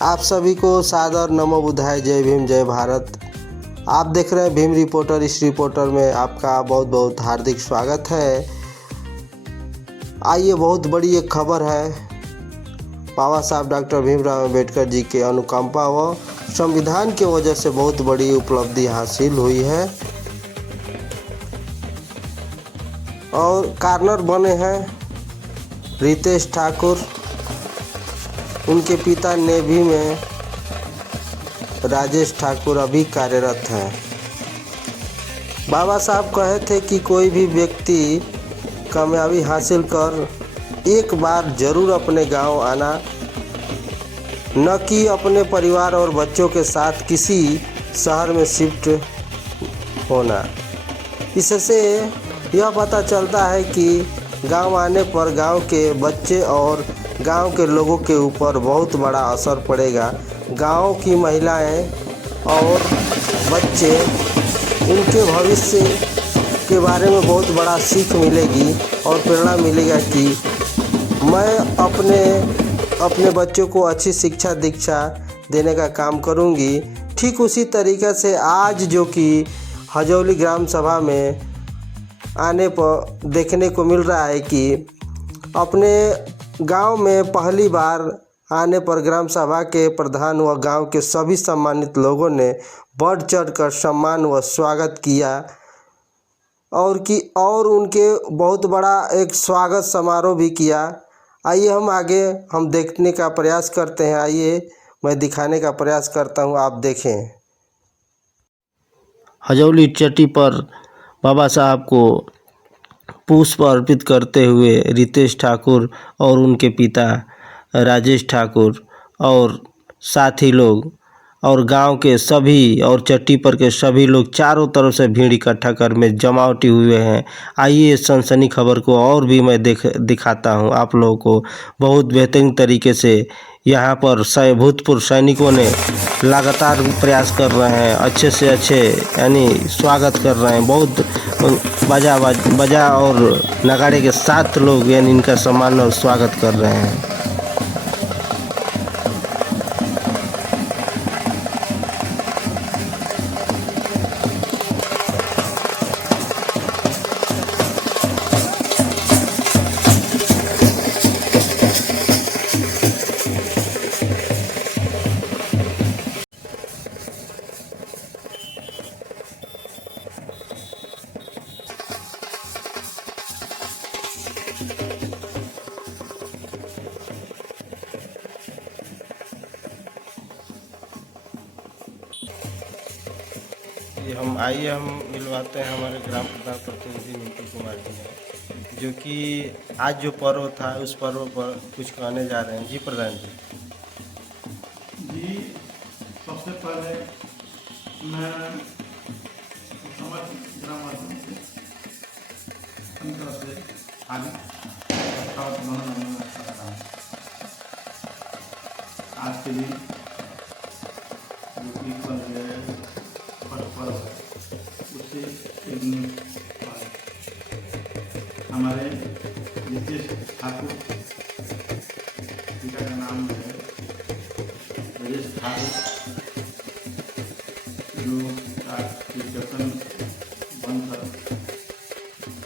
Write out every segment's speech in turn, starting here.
आप सभी को सादर नमो बुद्धाय, जय भीम जय भारत। आप देख रहे हैं भीम रिपोर्टर। इस रिपोर्टर में आपका बहुत बहुत हार्दिक स्वागत है। आइए, बहुत बड़ी एक खबर है। बाबा साहब डॉक्टर भीमराव अम्बेडकर जी के अनुकंपा व संविधान की वजह से बहुत बड़ी उपलब्धि हासिल हुई है और कार्नर बने हैं रितेश ठाकुर। उनके पिता नेवी में राजेश ठाकुर अभी कार्यरत हैं। बाबा साहब कहे थे कि कोई भी व्यक्ति कामयाबी हासिल कर एक बार ज़रूर अपने गांव आना, न कि अपने परिवार और बच्चों के साथ किसी शहर में शिफ्ट होना। इससे यह पता चलता है कि गांव आने पर गांव के बच्चे और गांव के लोगों के ऊपर बहुत बड़ा असर पड़ेगा। गांव की महिलाएं और बच्चे, उनके भविष्य के बारे में बहुत बड़ा सीख मिलेगी और प्रेरणा मिलेगा कि मैं अपने बच्चों को अच्छी शिक्षा दीक्षा देने का काम करूंगी। ठीक उसी तरीक़े से आज जो कि हजौली ग्राम सभा में आने पर देखने को मिल रहा है कि अपने गांव में पहली बार आने पर ग्राम सभा के प्रधान व गांव के सभी सम्मानित लोगों ने बढ़ चढ़कर सम्मान व स्वागत किया और उनके बहुत बड़ा एक स्वागत समारोह भी किया। आइए हम देखने का प्रयास करते हैं। आइए मैं दिखाने का प्रयास करता हूं, आप देखें। हजौली चट्टी पर बाबा साहब को पुष्प अर्पित करते हुए रितेश ठाकुर और उनके पिता राजेश ठाकुर और साथी लोग और गांव के सभी और चट्टी पर के सभी लोग चारों तरफ से भीड़ इकट्ठा कर में जमावटी हुए हैं। आइए इस सनसनी खबर को और भी मैं दिखाता हूं आप लोगों को। बहुत बेहतरीन तरीके से यहाँ पर भूतपूर्व सैनिकों ने लगातार प्रयास कर रहे हैं, अच्छे से अच्छे यानी स्वागत कर रहे हैं। बहुत बजा और नगाड़े के साथ लोग यानी इनका सम्मान और स्वागत कर रहे हैं। हम मिलवाते हैं हमारे ग्राम प्रधान प्रतिनिधि मिंटू कुमार जी हैं, जो कि आज जो पर्व था उस पर्व पर कुछ कहने जा रहे हैं। जी प्रधान जी, सबसे पहले मैं ग्रामवासियों से आज के दिन जो कि पर्व है उससे एक दिन हमारे रितेश ठाकुर पिता का नाम है राजेश ठाकुर, जो कीर्तन बनकर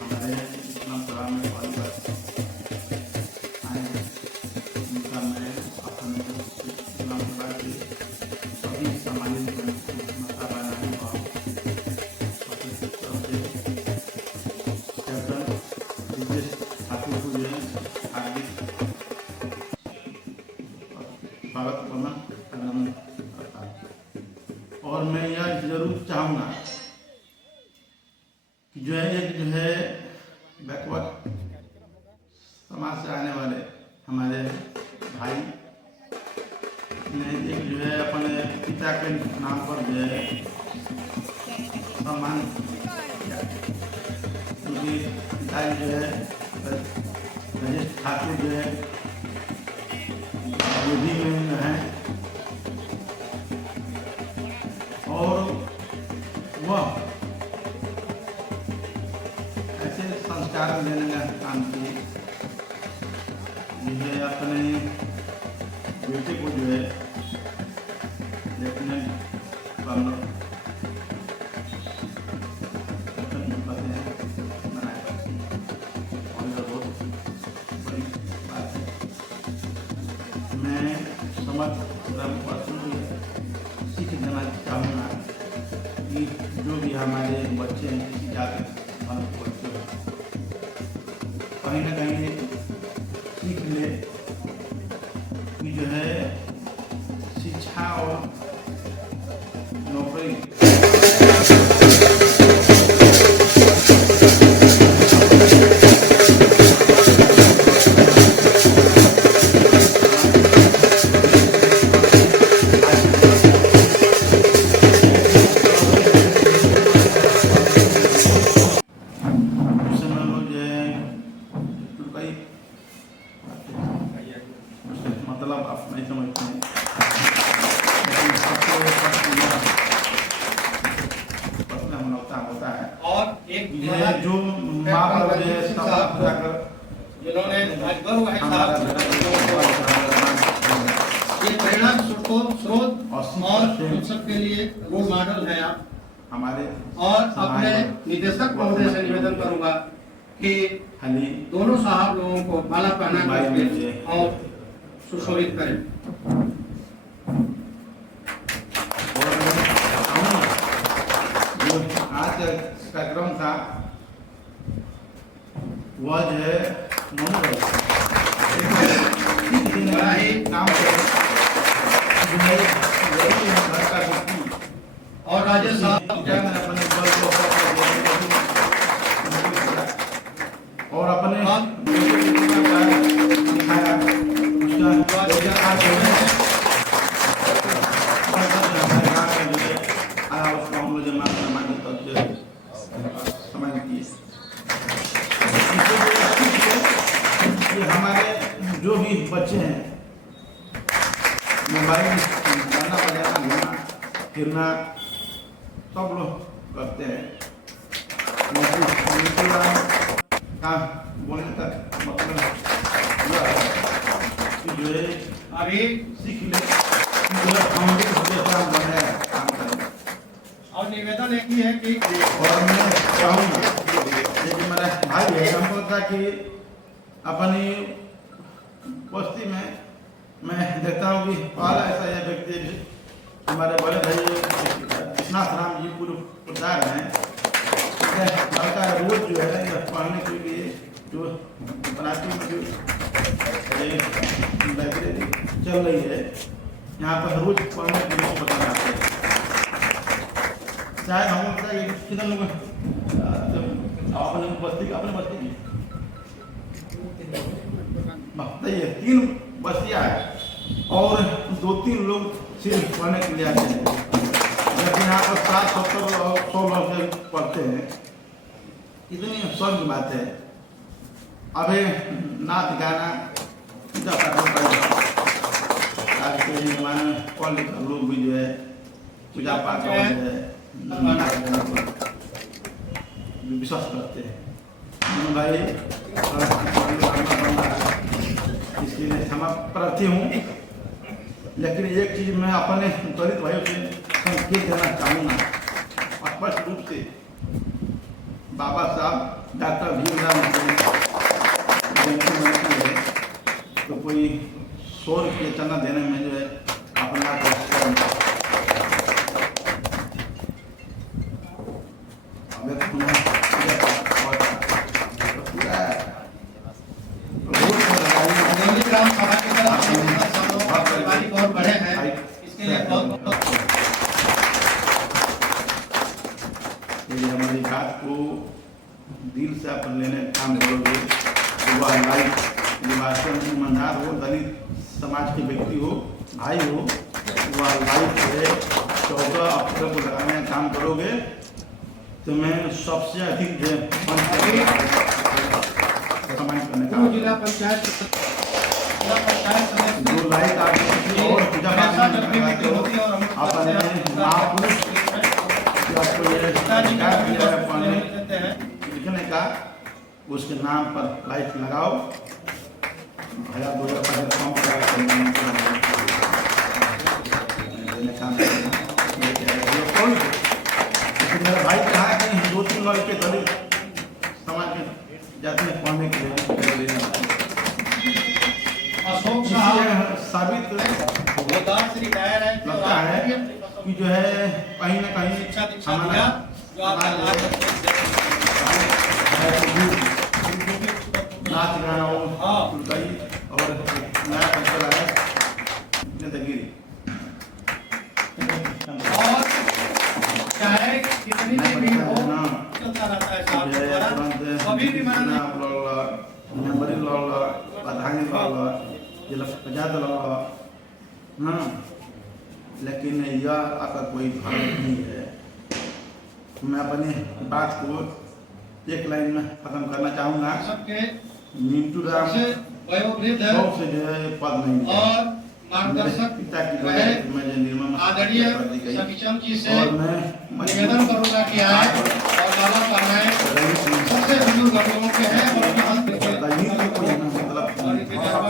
हमारे इस्लाम सभा में बनकर आए हैं। उनका मैं अपने इस्लाम सभा के सभी सम्मानित माता बहनों और रितेश ठाकुर को जो हार्दिक स्वागत करता हूँ। और मैं यह जरूर चाहूँगा कि जो है बैकवर्ड समाज से आने वाले हमारे भाई ने एक जो है अपने पिता के नाम पर जो है सम्मान किया, क्योंकि पिता जो है राजेश ठाकुर जो है विधि में जो है और वह ऐसे संस्कार देने का काम किए जिन्हें अपने बेटे को जो है हम लोग बनाए और यह बहुत बड़ी बात है। मैं समस्त ग्रामवासियों को सीख देना चाहूँगा कि जो भी हमारे बच्चे हैं किसी जाति धर्म के बच्चे हैं, कहीं ना कहीं सीख ले कि जो है शिक्षा और नौकरी मतलब आप नहीं समझते हैं, लेकिन सबसे प्रश्न हम होता है। और एक ये जो माँ बाप जो है जिन्होंने गर्व है साहब, ये प्रेरणा स्रोत और हम सबके लिए रोल मॉडल है आप हमारे। और अपने निदेशक महोदय से निवेदन करूंगा कि दोनों साहब लोगों को माला पहना करके और सुशोभित करें। जो आज का कार्यक्रम था वह जो है बड़ा ही काम और राजेश साहब और अपने हमारे जो भी बच्चे हैं मोबाइल गाना बजाना घूमना फिरना सब लोग करते हैं, का बोलने का मतलब यह है कि जो है अभी सीख ले जो है हम भी काम करें। और निवेदन एक ही है कि और मैं चाहूँगा लेकिन मेरा भाई है, हमको लगता है कि अपनी बस्ती में मैं देखता हूँ कि पहला ऐसा यह व्यक्ति हमारे बड़े भाई विश्वनाथ राम जी पूर्व प्रचार हैं, लड़का रोज जो है यह पढ़ने के लिए जो बनाती में जो लाइब्रेरी चल रही है यहाँ पर रोज पढ़ने के लिए बताना आते हैं। शायद हम लोग कितने लोग अपने बस्ती की बताइए 3 बस्तियाँ है और 2-3 लोग सिर्फ पढ़ने के लिए आते हैं, जबकि यहाँ पर 60-70 लोग पढ़ते हैं। इतनी शौक की बात है। अबे नाच गाना पूजा पाठ आज के जमाने में पढ़ लिख लोग भी जो है पूजा पाठ जो है विश्वास करते हैं। भाई इसके लिए क्षमा प्रार्थी हूँ, लेकिन एक चीज़ मैं अपने दलित भाइयों से संकेत देना चाहूँगा स्पष्ट रूप से। बाबा साहब डॉक्टर भीमराव जयंती है तो कोई 100 रुपये चंदा देने में जो है अपना ग्राम सभा की तरफ और बढ़े हैं, इसके लिए बहुत हमारी बात को दिल से अपन लेने काम करोगे तो वह लाइफ निवासन ईमानदार हो, दलित समाज के व्यक्ति हो, भाई हो, वह लाइफ है 14 अक्टूबर को लगाने का काम करोगे तो मैं सबसे अधिक करने का जिला पंचायत जो लाइट आप और पूजा पाठ अपने महापुरुष लिखने का उसके नाम पर लाइट लगाओ। 2000 कम वर्ग के दलित समाज के जाति में पढ़ने के लिए अशोक इससे साहब साबित गोदार से रिटायर है लगता है कि जो है कहीं ना कहीं शिक्षा दीक्षा हमारा दिया जो आप नाच गाना हाँ। फुलकाई और नया कल्चर आया जिंदगी और चाहे कितनी भी भीड़ हो चलता रहता है साहब के द्वारा कभी भी मना नहीं नंबरी लॉल प्रधानी लॉल जिला पंचायत लॉल हाँ लेकिन यह अगर कोई फर्क नहीं है मैं अपनी बात को एक लाइन में खत्म करना चाहूँगा सबके मिंटू राम सबसे वयोवृद्ध है से जो है पद नहीं है। और मार्गदर्शक पिता की रहे मैं जो निर्मम आदरणीय सतीचंद जी से और मैं निवेदन करूंगा कि आए और माला पहनाए सबसे बुजुर्ग हम लोगों के हैं और उनके हस्त के राजनीति में कोई मतलब और इनके अलावा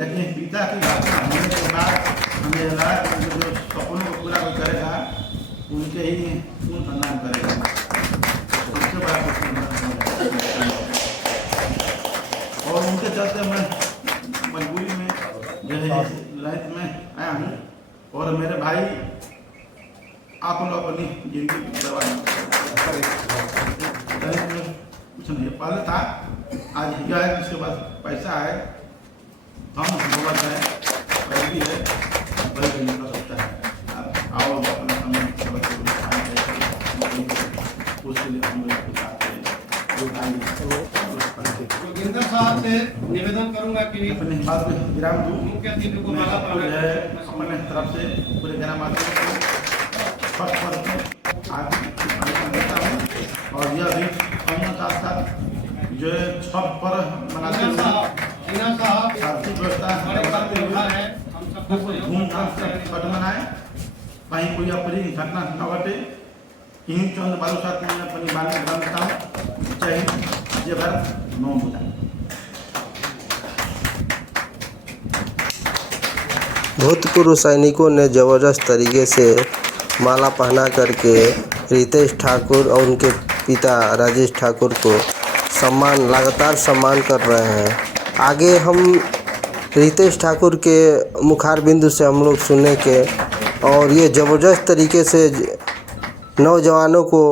लेकिन पिता की बात होने के बाद हमें लगा कि जो सपनों को पूरा कोई करेगा उनके ही उन सम्मान करेगा सबसे बड़ा और उनके चलते मैं मजबूरी में जो है लाइफ में आया हूँ और मेरे भाई आप लोग अपनी जिंदगी बर्बाद कुछ नहीं पहले था आज हिया है जिसके पास पैसा है हम बहुत है पैसा है वही भी निकल सकता है आओ अपना समय उसके लिए हम लोग जोगिंदर साहब से निवेदन करूंगा कि अपने बात में विराम दूँ मुख्य अतिथि को माला जो पहनाए है अपने तरफ से पूरे ग्रामवासियों को फर्स्ट पर आगे देता हूँ और यह भी हम साथ साथ जो है छठ पर मनाते हुए जीना साहब आर्थिक व्यवस्था हमारे साथ बनाते व्यवहार हुए है हम सबका सहयोग धूमधाम से छठ मनाए कहीं कोई अप्रिय घटना न घटे यहीं चंद बालू साथ में अपनी बात में बनता हूँ जय हिंद जय भारत नौ बुझा भूतपूर्व सैनिकों ने ज़बरदस्त तरीके से माला पहना करके रितेश ठाकुर और उनके पिता राजेश ठाकुर को लगातार सम्मान कर रहे हैं। आगे हम रितेश ठाकुर के मुखार बिंदु से हम लोग सुने के और ये ज़बरदस्त तरीके से नौजवानों को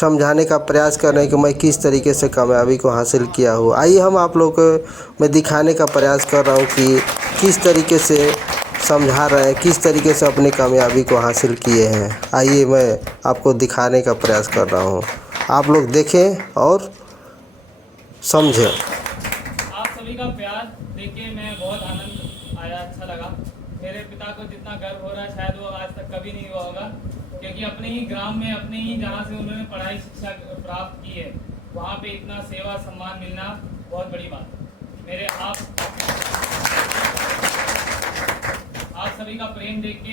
समझाने का प्रयास कर रहे हैं कि मैं किस तरीके से कामयाबी को हासिल किया हूँ। आइए हम आप लोग को मैं दिखाने का प्रयास कर रहा हूँ कि किस तरीके से समझा रहे हैं, किस तरीके से अपनी कामयाबी को हासिल किए हैं। आइए मैं आपको दिखाने का प्रयास कर रहा हूँ, आप लोग देखें और समझें। आप सभी का प्यार देख के मैं बहुत आनंद आया, अच्छा लगा। मेरे पिता को जितना गर्व हो रहा है शायद वो आज तक कभी नहीं हुआ होगा, क्योंकि अपने ही ग्राम में अपने ही जहाँ से उन्होंने पढ़ाई शिक्षा प्राप्त की है वहाँ पे इतना सेवा सम्मान मिलना बहुत बड़ी बात है। मेरे आप सभी का प्रेम देख के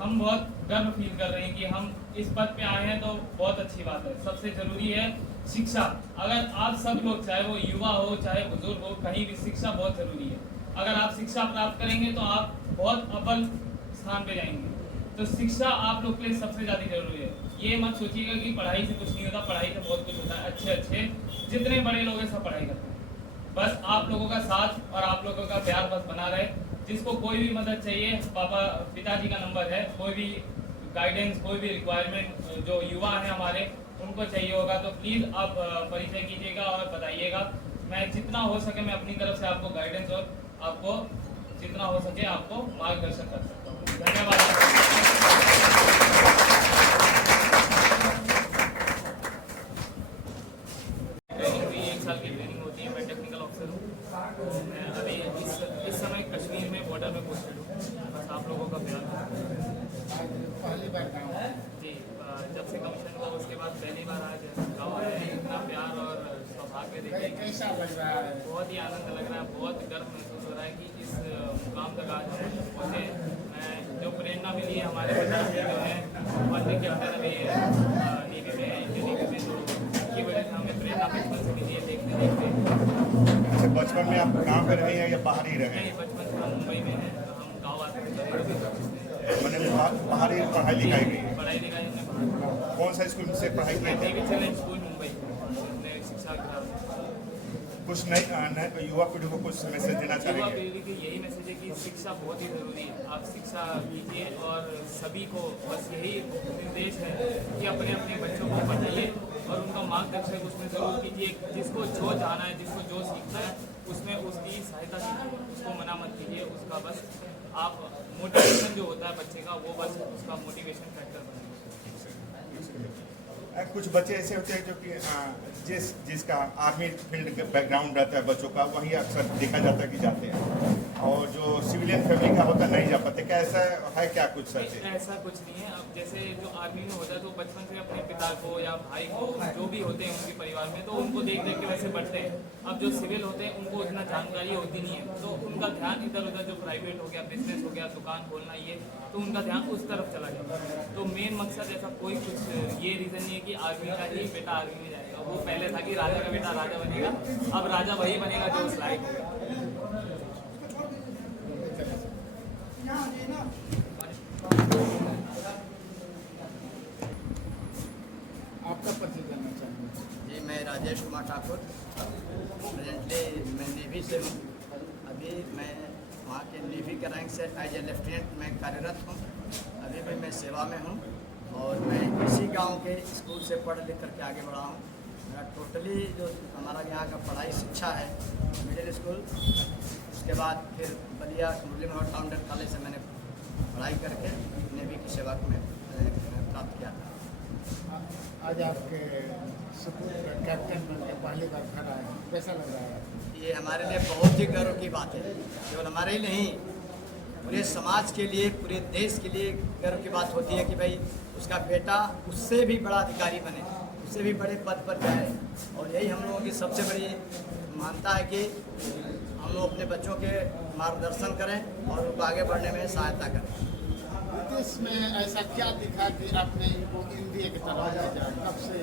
हम बहुत गर्व फील कर रहे हैं कि हम इस पद पे आए हैं, तो बहुत अच्छी बात है। सबसे ज़रूरी है शिक्षा। अगर आप सब लोग, चाहे वो युवा हो चाहे बुजुर्ग हो, कहीं भी शिक्षा बहुत ज़रूरी है। अगर आप शिक्षा प्राप्त करेंगे तो आप बहुत अव्वल स्थान पे जाएंगे। तो शिक्षा आप लोग के लिए सबसे ज़्यादा जरूरी है। ये मत सोचिएगा कि पढ़ाई से कुछ नहीं होता, पढ़ाई से बहुत कुछ होता है। अच्छे जितने बड़े लोग हैं सब पढ़ाई करते हैं। बस आप लोगों का साथ और आप लोगों का प्यार बस बना रहे। जिसको कोई भी मदद चाहिए, पिताजी का नंबर है, कोई भी गाइडेंस, कोई भी रिक्वायरमेंट जो युवा हैं हमारे उनको चाहिए होगा तो प्लीज़ आप परिचय कीजिएगा और बताइएगा। मैं जितना हो सके मैं अपनी तरफ से आपको गाइडेंस और आपको जितना हो सके आपको मार्गदर्शन कर सकता हूँ। धन्यवाद। एक साल की ट्रेनिंग होती है। मैं टेक्निकल ऑफिसर हूँ। मैं अभी इस समय कश्मीर में बॉर्डर में पोस्टेड हूँ। बस आप लोगों का प्यार जी। जब से कमीशन हुआ उसके बाद पहली बार आज गाँव में इतना प्यार और सौभाग्य देखे कैसा लग रहा है? बहुत ही आनंद लग रहा है, बहुत गर्व महसूस हो रहा है कि इस मुकाम तक आज पहुँचे। मैं जो प्रेरणा मिली है हमारे पिता से जो है और कैप्टन अभी नेवी में, इंडियन नेवी में, तो की वजह से हमें प्रेरणा बचपन से मिली है देखते देखते। बचपन में आप गाँव में रहे हैं या बाहर ही रहे? बचपन से हम मुंबई में हैं, तो हम गाँव आते हैं। मैंने बाहर ही पढ़ाई लिखाई गई? पढ़ाई लिखाई हमने बाहर। कौन सा स्कूल से पढ़ाई किए थे? देवी चैलेंज स्कूल मुंबई अपने शिक्षा ग्राम। कुछ नए युवा पीढ़ी को कुछ मैसेज देना युवा चाहेंगे? पीढ़ी की यही मैसेज है कि शिक्षा बहुत ही ज़रूरी है। आप शिक्षा कीजिए और सभी को बस यही निर्देश है कि अपने अपने बच्चों को पढ़ाइए और उनका मार्गदर्शन उसमें ज़रूर कीजिए। जिसको जो जाना है, जिसको जो सीखना है, उसमें उसकी सहायता कीजिए, उसको मना मत कीजिए। उसका बस आप मोटिवेशन जो होता है बच्चे का, वो बस उसका मोटिवेशन फैक्टर बने। कुछ बच्चे ऐसे होते हैं जो कि जिसका आर्मी फील्ड का बैकग्राउंड रहता है बच्चों का, वही अक्सर देखा जाता है कि जाते हैं, और जो सिविलियन फैमिली का होता नहीं जा पाते। क्या ऐसा है क्या कुछ सच है? ऐसा कुछ नहीं है। अब जैसे जो आर्मी में होता है तो बचपन से अपने पिता को या भाई को, जो भी होते हैं उनके परिवार में, तो उनको देख देख के वैसे बढ़ते हैं। अब जो सिविल होते हैं उनको उतना जानकारी होती नहीं है, तो उनका ध्यान इधर उधर, जो प्राइवेट हो गया, बिजनेस हो गया, दुकान खोलना, ये तो उनका ध्यान उस तरफ चला जाता है। तो मेन मकसद ऐसा कोई कुछ ये रीज़न नहीं है कि आर्मी का ही बेटा आर्मी में जाएगा। वो पहले था कि राजा का बेटा राजा बनेगा, अब राजा वही बनेगा जो उस लायक होगा। आपका परिचय जानना चाहूँगा। जी, मैं राजेश कुमार ठाकुर, प्रेजेंटली मैं नेवी से हूँ। अभी मैं वहाँ के नेवी के रैंक से एज ए लेफ्टिनेंट में कार्यरत हूँ। अभी भी मैं सेवा में हूँ और मैं इसी गांव के स्कूल से पढ़ लिख करके आगे बढ़ा हूँ। मेरा टोटली जो हमारा यहाँ का पढ़ाई शिक्षा है, मिडिल स्कूल, उसके बाद फिर बलिया मुरली मनोहर टाउन कॉलेज से मैंने पढ़ाई करके नेवी की सेवा में प्राप्त किया था। आज आपके स्कूल का कैप्टन बन के पहली बार खड़ा है, कैसा लग रहा है? ये हमारे लिए बहुत ही गर्व की बात है। केवल हमारे ही नहीं, पूरे समाज के लिए, पूरे देश के लिए गर्व की बात होती है कि भाई उसका बेटा उससे भी बड़ा अधिकारी बने, उससे भी बड़े पद पर जाए। और यही हम लोगों की सबसे बड़ी मानता है कि हम लोग अपने बच्चों के मार्गदर्शन करें और उनको आगे बढ़ने में सहायता करें। विदेश में ऐसा क्या दिखा कि आपने इनको इंडिया की तरफ ले जाए? कब से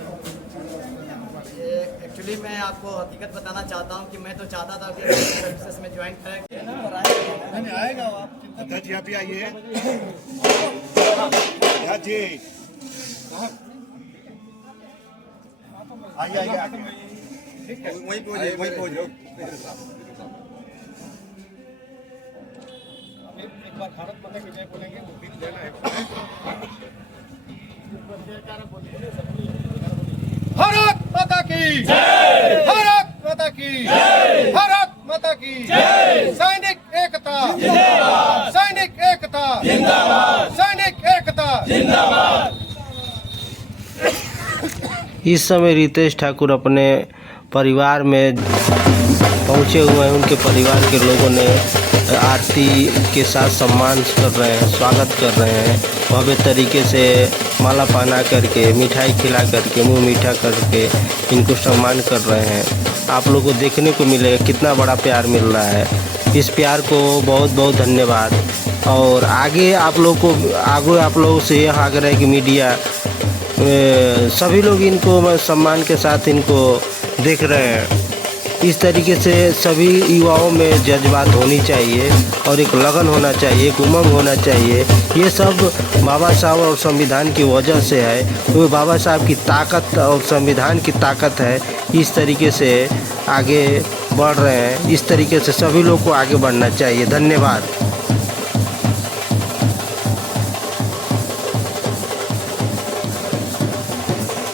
ये एक्चुअली मैं आपको हकीकत बताना चाहता हूँ कि मैं तो चाहता था कि सर्विसेज में ज्वाइन करें। आएगा आप? अध्यक्ष जी आप भी आइए। अध्यक्ष जी आइए आइए। वही बोल एक बार भारत माता की जय बोलेंगे, वो बिल देना है। भारत माता की जय! भारत माता की जय! भारत माता की जय! सैनिक एकता जिंदाबाद! सैनिक एकता जिंदाबाद! सैनिक एकता जिंदाबाद! इस समय रितेश ठाकुर अपने परिवार में पहुंचे हुए हैं। उनके परिवार के लोगों ने आरती के साथ सम्मान कर रहे हैं, स्वागत कर रहे हैं। भव्य तरीके से माला पहना करके, मिठाई खिला करके, मुंह मीठा करके इनको सम्मान कर रहे हैं। आप लोगों को देखने को मिलेगा कितना बड़ा प्यार मिल रहा है। इस प्यार को बहुत बहुत धन्यवाद। और आगे आप लोगों से यह आग्रह है कि मीडिया सभी लोग इनको सम्मान के साथ इनको देख रहे हैं। इस तरीके से सभी युवाओं में जज्बात होनी चाहिए और एक लगन होना चाहिए, एक उमंग होना चाहिए। ये सब बाबा साहब और संविधान की वजह से है। वो बाबा साहब की ताकत और संविधान की ताकत है। इस तरीके से आगे बढ़ रहे हैं। इस तरीके से सभी लोग को आगे बढ़ना चाहिए। धन्यवाद।